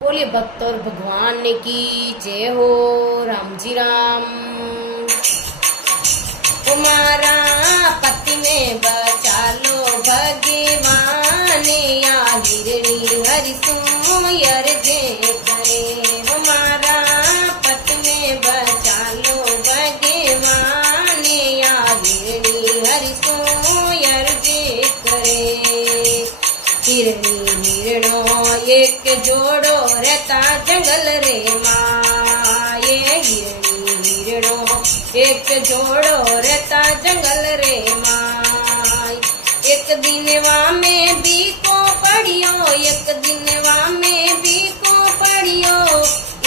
बोलिए भक्त और भगवान की जय हो। राम जी राम। तुम्हारा पति में बचा लो भगवान, या हिरणी हरि सुयर जे करे। हमारा पति में बचा लो भगवान, या हिरणी हरि सुयर जे करे। हिरणी हिरणो एक जोड़ो रहता जंगल रे माँ, ये हिरणी हिरणो एक जोड़ो रहता जंगल रे माँ। एक दिन वहाँ में भी को पड़ियो, एक दिन वहाँ में भी को पड़ियो,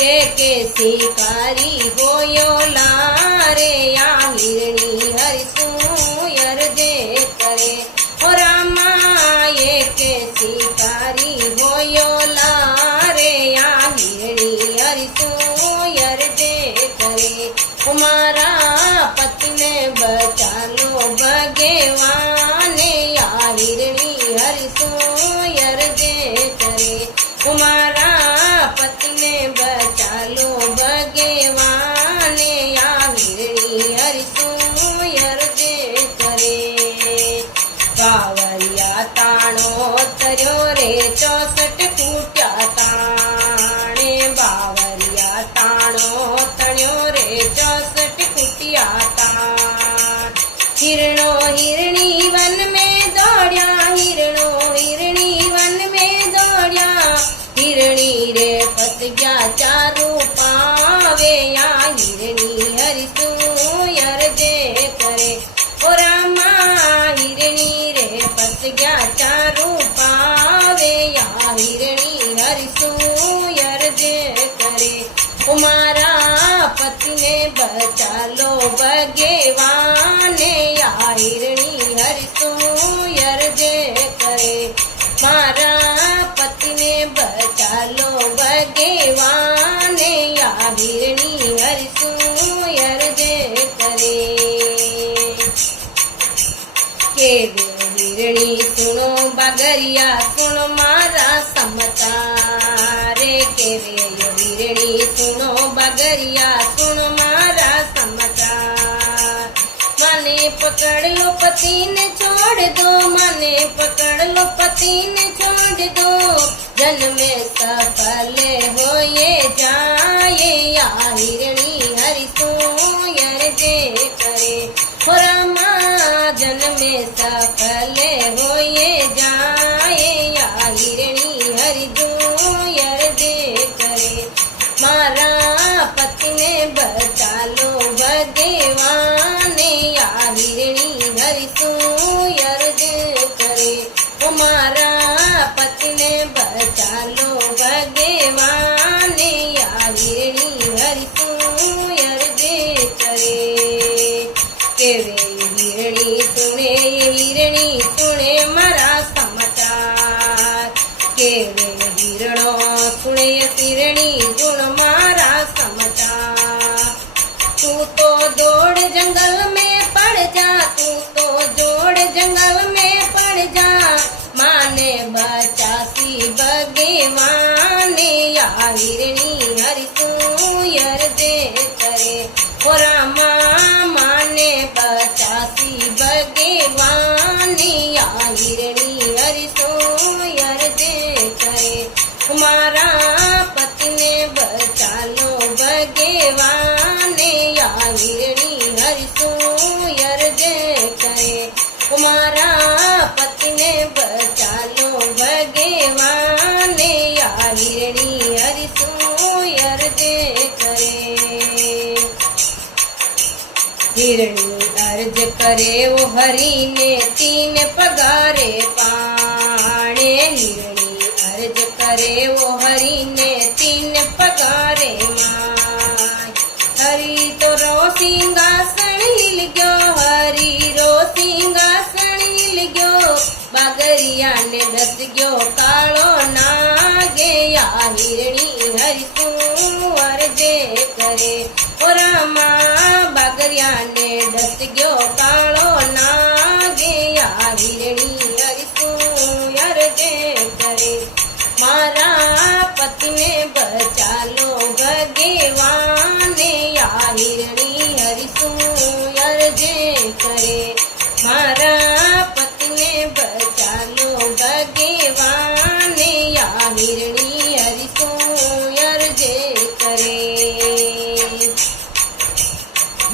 एक शिकारी होयो लारे, या हिरणी हरि सुयर जे करे। हो रामा एक शिकारी होयो लारे, या हिरणी हरि सुयर जे करे। हमारा पति में बचा लो भगवान, या हिरणी हरि सुयर जे करे। हमारा पति में बचा लो भगवान, या हिरणी हरि सुयर जे करे। कावरिया ताणो तर्यो रे 64 फूट्या ताणे, बावरिया ताणो तर्यो रे 64 फूट्या ताण। हिरणो हिरणी वन में दौड़िया, हिरणो हिरणी वन में दौड़िया, हिरणी रे फस गया चारू पावे, या हिरणी हरि सुयर जे करे। ओ रामा हिरणी रे फस गया चारू पावे, या हिरणी हरि सुयर जे करे। हमारा पति ने बचा लो भगवान, या हिरणी हरि सुयर जे करे। मारा पति ने बचा लो भगवान, या हिरणी हरि सुयर जे करे। के हिरणी सुनो बगरिया सुनो मारा समाचार, के हिरणी सुनो बगरिया सुनो मारा समाचार। माने पकड़ लो पति ने छोड़ दो, माने पकड़ लो पति ने छोड़ दो, जन्म में सफल हो ये जाए, या हिरणी हरि सुयर जे करे। हो रामा जन्म में सफल हो ये जाए, या हिरणी हरि सुयर जे करे। मारा पति ने बचा लो भगवान, या हिरणी हरि सुयर जे करे। हमारा पति ने बचा लो भगवान, या हिरणी हरि सुयर जे करे। केवे हिरणी सुने मारा समाचार, केवे हिरणो सुने हिरणी गुण मारा समाचार। तू तो दौड़ जंगल में पड़ जा, तू तो दौड़ जंगल में पड़ जा, माने बचासी भगवान, या हिरणी हरि सुयर जे करे। हो रामा माने बचासी भगवान, या हिरणी हरि सुयर जे करे। हमारा पति ने बचा लो भगवान, या हिरणी हरि सुयर जे करे। हमारा पति ने बचा लो भगवान, या हिरणी हरि सुयर जे करे। हिरणी अर्ज करे वो हरि ने 3 पगारे पाणे, हिरणी अर्ज करे वो हरि ने 3 पगारे माय। हरि तो रो सिंहासन हिल गयो, हरि रो सिंहासन हिल गयो, बागरिया ने दस गयो कालो नागे, या हिरणी हरि सुयर जे करे। ओ रामा बागरिया ने दस गयो कालो नागे, या हिरणी हरि सुयर जे करे। मारा पति ने बचा लो भगवान या हिरणी हरिसु अर्जे करे मारा पति ने बचा लो भगवान या हिरणी हरिसु अर्जे करे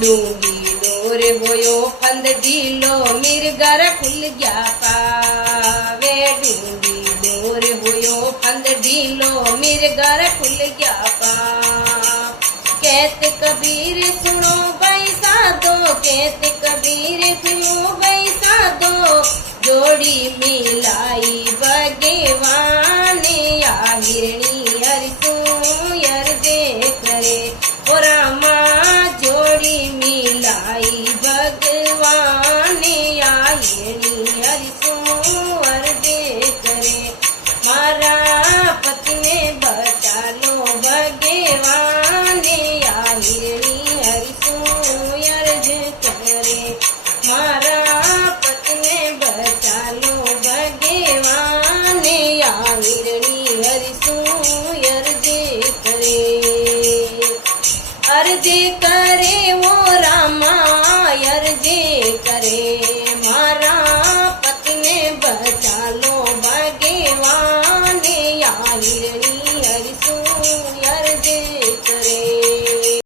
डूंगी डोर होयो फंद दिलो मिरगर खुल गया पावे डूंगी डोर होयो फंद दिलो मिरगर खुल गया पाप कहते कबीर सुनो भाई साधो कहते कबीर सुनो भाई साधो जोड़ी मिलाई भगवान या हिरणी हरिसु अर्जे करे ओ रामा जोड़ी मिलाई भगवान या हिरणी हरिसु अर्जे करे मारा पति ने बचा लो भगवान या हिरणी हरिसु अर्जे करे मारा पति ने बचा लो भगवान या हिरणी हरिसु अर्जे करे अर्जे करे